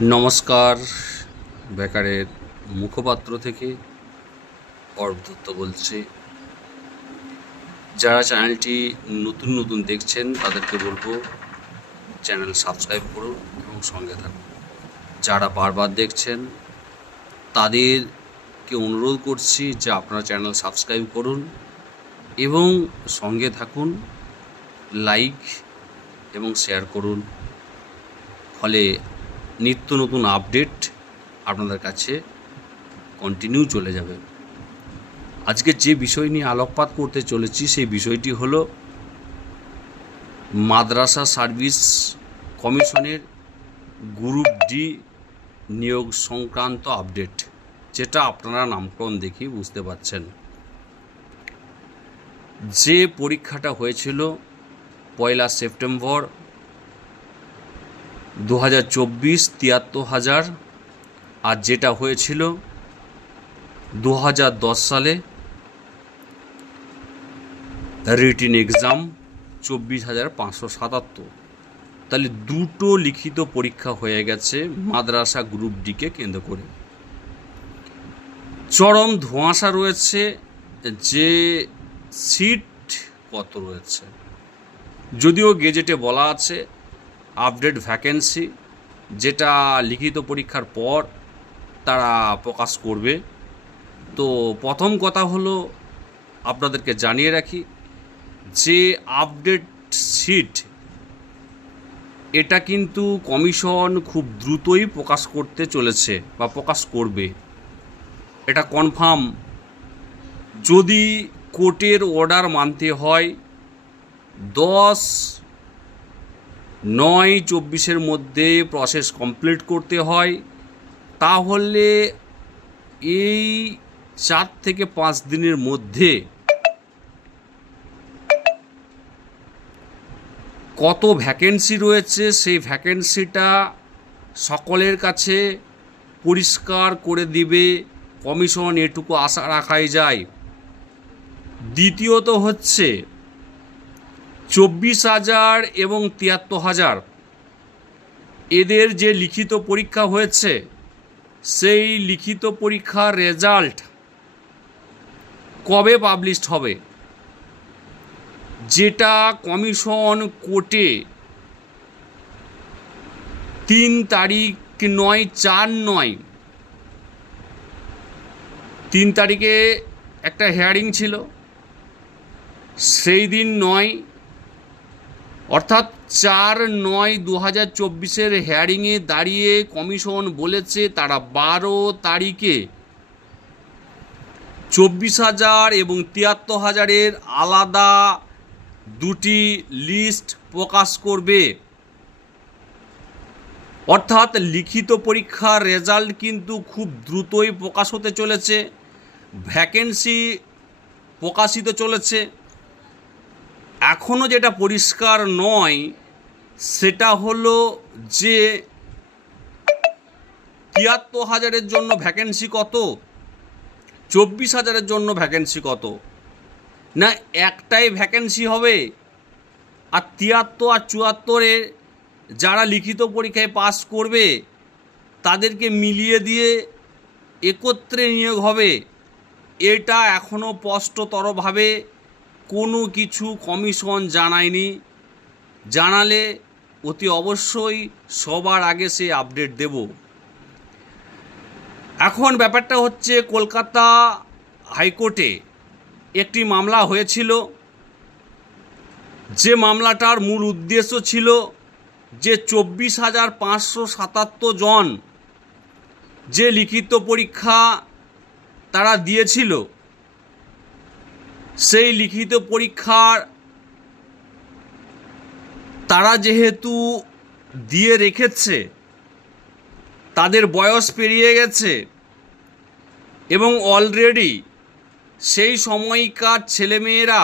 নমস্কার, বেকারের মুখপাত্র থেকে দত্ত বলছি। যারা চ্যানেলটি নতুন নতুন দেখছেন, তাদেরকে বলব, চ্যানেল সাবস্ক্রাইব করুন এবং সঙ্গে থাকুন। যারা বারবার দেখছেন, তাদেরকে অনুরোধ করছি যে আপনারা চ্যানেল সাবস্ক্রাইব করুন এবং সঙ্গে থাকুন, লাইক এবং শেয়ার করুন। ফলে নিত্য নতুন আপডেট আপনাদের কাছে কন্টিনিউ চলে যাবে। আজকে যে বিষয় নিয়ে আলোকপাত করতে চলেছি, সেই বিষয়টি হলো মাদ্রাসা সার্ভিস কমিশনের গ্রুপ ডি নিয়োগ সংক্রান্ত আপডেট, যেটা আপনারা নামকরণ দেখে বুঝতে পারছেন। যে পরীক্ষাটা হয়েছিল পয়লা সেপ্টেম্বর দু হাজার চব্বিশ, তিয়াত্তর হাজার, আর যেটা হয়েছিল দু হাজার দশ সালে রিটিন এক্সাম চব্বিশ হাজার পাঁচশো সাতাত্তর। তাহলে দুটো লিখিত পরীক্ষা হয়ে গেছে মাদ্রাসা গ্রুপ ডিকে কেন্দ্র করে। চরম ধোঁয়াশা রয়েছে যে সিট কত রয়েছে। যদিও গেজেটে বলা আছে আপডেট ভ্যাকেন্সি যেটা লিখিত পরীক্ষার পর তারা প্রকাশ করবে। তো প্রথম কথা হলো, আপনাদেরকে জানিয়ে রাখি, যে আপডেট সিট এটা কিন্তু কমিশন খুব দ্রুতই প্রকাশ করতে চলেছে বা প্রকাশ করবে। এটা কনফার্ম যদি কোর্টের অর্ডার মানতে হয়, দশ নয় চব্বিশের মধ্যে প্রসেস কমপ্লিট করতে হয়। তাহলে এই চার থেকে পাঁচ দিনের মধ্যে কত ভ্যাকেন্সি রয়েছে, সেই ভ্যাকেন্সিটা সকলের কাছে পরিষ্কার করে দিবে কমিশন এটুকু আশা রাখাই যায়। দ্বিতীয়ত হচ্ছে চব্বিশ হাজার এবং তিয়াত্তর হাজার। এদের যে লিখিত পরীক্ষা হয়েছে, সেই লিখিত পরীক্ষার রেজাল্ট কবে পাবলিশড হবে? যেটা কমিশন কোর্টে তিন তারিখ নয় চার নয়, তিন তারিখে একটা হেয়ারিং ছিল। সেই দিন নয় অর্থাৎ চার নয় দু হাজার চব্বিশের হেয়ারিংয়ে দাঁড়িয়ে কমিশন বলেছে তারা বারো তারিখে চব্বিশ হাজার এবং তিয়াত্তর হাজারের আলাদা দুটি লিস্ট প্রকাশ করবে। অর্থাৎ লিখিত পরীক্ষার রেজাল্ট কিন্তু খুব দ্রুতই প্রকাশ হতে চলেছে। ভ্যাকেন্সি প্রকাশিত চলেছে। এখনও যেটা পরিষ্কার নয়, সেটা হলো যে তিয়াত্তর হাজারের জন্য ভ্যাকেন্সি কত? চব্বিশ হাজারের জন্য ভ্যাকেন্সি কত? না, একটাই ভ্যাকেন্সি হবে। আর তিয়াত্তর আর চুয়াত্তরে যারা লিখিত পরীক্ষায় পাস করবে, তাদেরকে মিলিয়ে দিয়ে একত্রে নিয়োগ হবে। এটা এখনও স্পষ্টতরভাবে কোনো কিছু কমিশন জানায়নি। জানালে অতি অবশ্যই সবার আগে সে আপডেট দেব। এখন ব্যাপারটা হচ্ছে, কলকাতা হাইকোর্টে একটি মামলা হয়েছিল। যে মামলাটার মূল উদ্দেশ্য ছিল যে চব্বিশ হাজার পাঁচশো সাতাত্তর জন যে লিখিত পরীক্ষা তারা দিয়েছিল সেই লিখিত পরীক্ষার তারা যেহেতু দিয়ে রেখেছে, তাদের বয়স পেরিয়ে গেছে এবং অলরেডি সেই সময়কার ছেলেমেয়েরা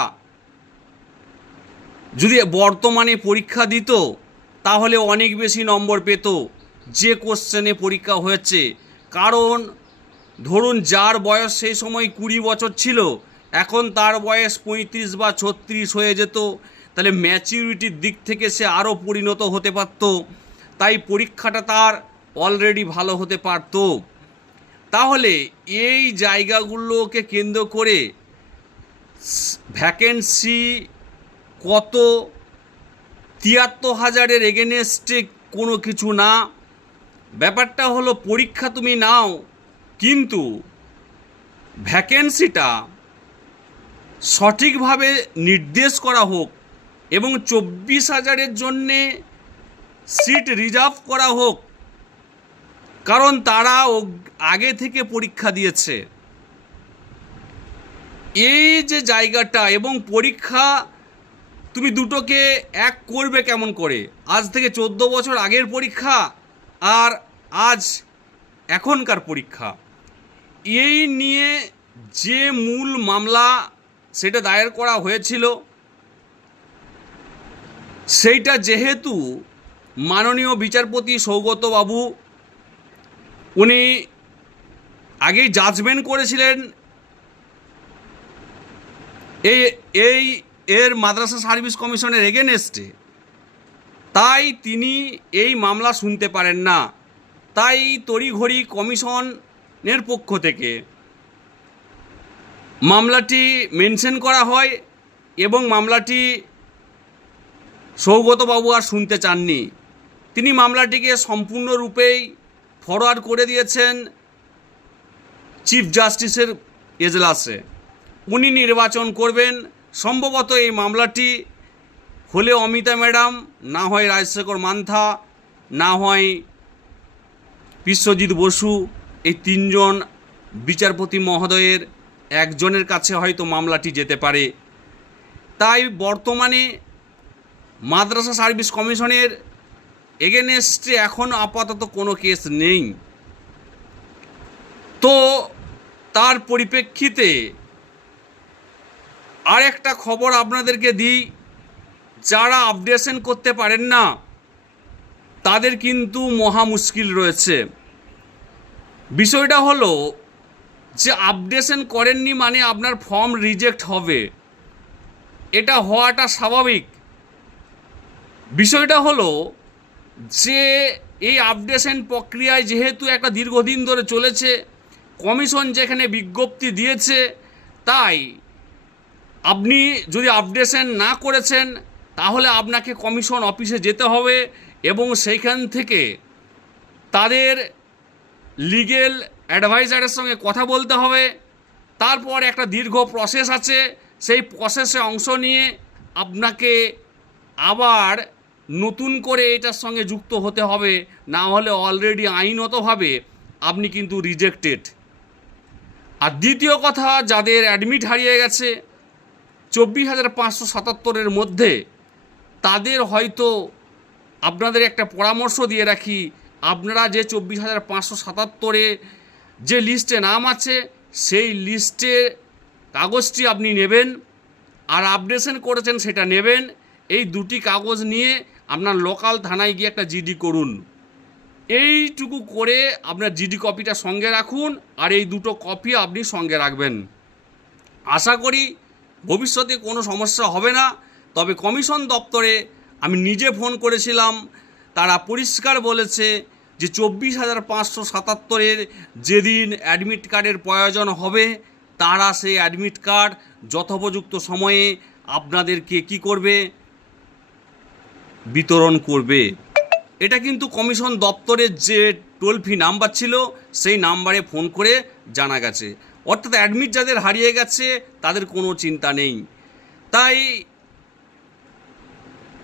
যদি বর্তমানে পরীক্ষা দিত, তাহলে অনেক বেশি নম্বর পেত যে কোশ্চেনে পরীক্ষা হয়েছে। কারণ ধরুন, যার বয়স সেই সময় কুড়ি বছর ছিল এখন তার বয়স পঁয়ত্রিশ বা ছত্রিশ হয়ে যেত, তাহলে ম্যাচিউরিটির দিক থেকে সে আরও পরিণত হতে পারত। তাই পরীক্ষাটা তার অলরেডি ভালো হতে পারতো। তাহলে এই জায়গাগুলোকে কেন্দ্র করে ভ্যাকেন্সি কত? তিয়াত্তর হাজারের এগেনেস্টে কোনো কিছু না। ব্যাপারটা হলো পরীক্ষা তুমি নাও, কিন্তু ভ্যাকেন্সিটা সঠিকভাবে নির্দেশ করা হোক এবং চব্বিশ হাজারের জন্যে সিট রিজার্ভ করা হোক, কারণ তারা আগে থেকে পরীক্ষা দিয়েছে। এই যে জায়গাটা এবং পরীক্ষা তুমি দুটোকে এক করবে কেমন করে? আজ থেকে চোদ্দ বছর আগের পরীক্ষা আর আজ এখনকার পরীক্ষা। এই নিয়ে যে মূল মামলা সেটা দায়ের করা হয়েছিল। সেইটা যেহেতু মাননীয় বিচারপতি সৌগত বাবু উনি আগেই জাজমেন্ট করেছিলেন, এই এই এর মাদ্রাসা সার্ভিস কমিশনের এগেনস্টে তাই তিনি এই মামলা শুনতে পারেন না। তাই তড়িঘড়ি কমিশনের পক্ষ থেকে মামলাটি মেনশন করা হয় এবং মামলাটি সৌগতবাবু আর শুনতে চাননি। তিনি মামলাটিকে সম্পূর্ণরূপেই ফরওয়ার্ড করে দিয়েছেন চিফ জাস্টিসের এজলাসে। উনি নির্বাচন করবেন। সম্ভবত এই মামলাটি হলে অমিতা ম্যাডাম, না হয় রাজশেখর মান্থা, না হয় বিশ্বজিৎ বসু, এই তিনজন বিচারপতি মহোদয়ের একজনের কাছে হয়তো মামলাটি যেতে পারে। তাই বর্তমানে মাদ্রাসা সার্ভিস কমিশনের এগেনেস্টে এখন আপাতত কোনো কেস নেই। তো তার পরিপ্রেক্ষিতে আর একটা খবর আপনাদেরকে দিই, যারা আপডেশন করতে পারেন না, তাদের কিন্তু মহা মুশকিল রয়েছে। বিষয়টা হলো যে আপডেশন করেননি মানে আপনার ফর্ম রিজেক্ট হবে। এটা হওয়াটা স্বাভাবিক। বিষয়টা হলো যে এই আপডেশন প্রক্রিয়ায় যেহেতু একটা দীর্ঘদিন ধরে চলেছে কমিশন যেখানে বিজ্ঞপ্তি দিয়েছে, তাই আপনি যদি আপডেশন না করেছেন, তাহলে আপনাকে কমিশন অফিসে যেতে হবে এবং সেইখান থেকে তাদের লিগেল অ্যাডভাইজারের সঙ্গে কথা বলতে হবে। তারপর একটা দীর্ঘ প্রসেস আছে। সেই প্রসেসে অংশ নিয়ে আপনাকে আবার নতুন করে এটার সঙ্গে যুক্ত হতে হবে। না হলে অলরেডি আইনতভাবে আপনি কিন্তু রিজেক্টেড আর দ্বিতীয় কথা, যাদের অ্যাডমিট হারিয়ে গেছে, চব্বিশ হাজার পাঁচশো সাতাত্তরের মধ্যে, তাদের হয়তো আপনাদের একটা পরামর্শ দিয়ে রাখি। আপনারা যে চব্বিশ হাজার পাঁচশো সাতাত্তরে যে লিস্টে নাম আছে, সেই লিস্টে কাগজটি আপনি নেবেন আর আপডেশন করেছেন সেটা নেবেন। এই দুটি কাগজ নিয়ে আপনার লোকাল থানায় গিয়ে একটা জিডি করুন। এইটুকু করে আপনার জিডি কপিটা সঙ্গে রাখুন আর এই দুটো কপি আপনি সঙ্গে রাখবেন। আশা করি ভবিষ্যতে কোনো সমস্যা হবে না, তবে কমিশন দপ্তরে আমি নিজে ফোন করেছিলাম, তারা পরিষ্কার বলেছে যে চব্বিশ হাজার পাঁচশো সাতাত্তরের যেদিন অ্যাডমিট কার্ডের প্রয়োজন হবে, তারা সেই অ্যাডমিট কার্ড যথোপযুক্ত সময়ে আপনাদেরকে কি করবে? বিতরণ করবে। এটা কিন্তু কমিশন দপ্তরের যে টোল ফ্রি নাম্বার ছিল, সেই নাম্বারে ফোন করে জানা গেছে। অর্থাৎ অ্যাডমিট যাদের হারিয়ে গেছে, তাদের কোনো চিন্তা নেই। তাই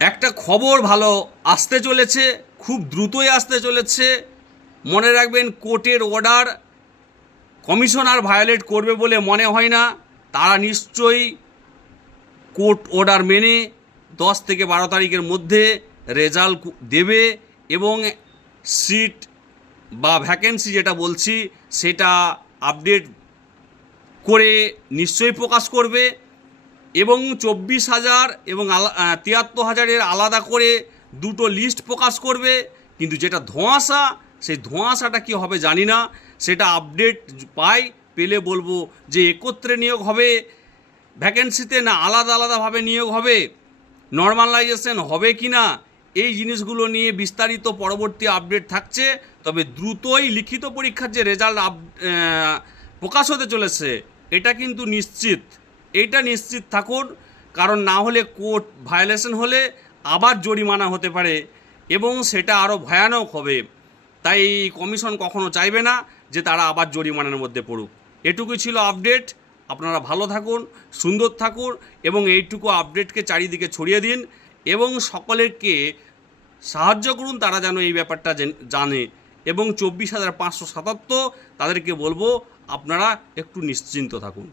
একটা খবর ভালো আসতে চলেছে খুব দ্রুতই আসতে চলেছে। মনে রাখবেন কোর্টের অর্ডার কমিশনার ভায়োলেট করবে বলে মনে হয় না। তারা নিশ্চয়ই কোর্ট অর্ডার মেনে দশ থেকে বারো তারিখের মধ্যে রেজাল্ট দেবে এবং সিট বা ভ্যাকেন্সি যেটা বলছি, সেটা আপডেট করে নিশ্চয়ই প্রকাশ করবে এবং চব্বিশ হাজার এবং তিয়াত্তর হাজারের আলাদা করে দুটো লিস্ট প্রকাশ করবে, কিন্তু যেটা ধোঁয়াশা, সেই ধোঁয়াশাটা কি হবে জানি না। সেটা আপডেট পাই, পেলে বলব যে একত্রে নিয়োগ হবে ভ্যাকেন্সিতে না আলাদা আলাদাভাবে নিয়োগ হবে নর্মালাইজেশন হবে কি না, এই জিনিসগুলো নিয়ে বিস্তারিত পরবর্তী আপডেট থাকছে, তবে দ্রুতই লিখিত পরীক্ষার যে রেজাল্ট আপ প্রকাশ হতে চলেছে, এটা কিন্তু নিশ্চিত। এটা নিশ্চিত থাকুন, কারণ না হলে কোর্ট ভায়োলেশন হলে আবার জরিমানা হতে পারে এবং সেটা আরও ভয়ানক হবে। তাই কমিশন কখনো চাইবে না যে তারা আবার জরিমানার মধ্যে পড়ুক। এটুকুই ছিল আপডেট। আপনারা ভালো থাকুন, সুন্দর থাকুন এবং এইটুকু আপডেটকে চারিদিকে ছড়িয়ে দিন এবং সকলেরকে সাহায্য করুন তারা যেন এই ব্যাপারটা জানে এবং চব্বিশ হাজার পাঁচশো সাতাত্তর তাদেরকে বলব আপনারা একটু নিশ্চিন্ত থাকুন।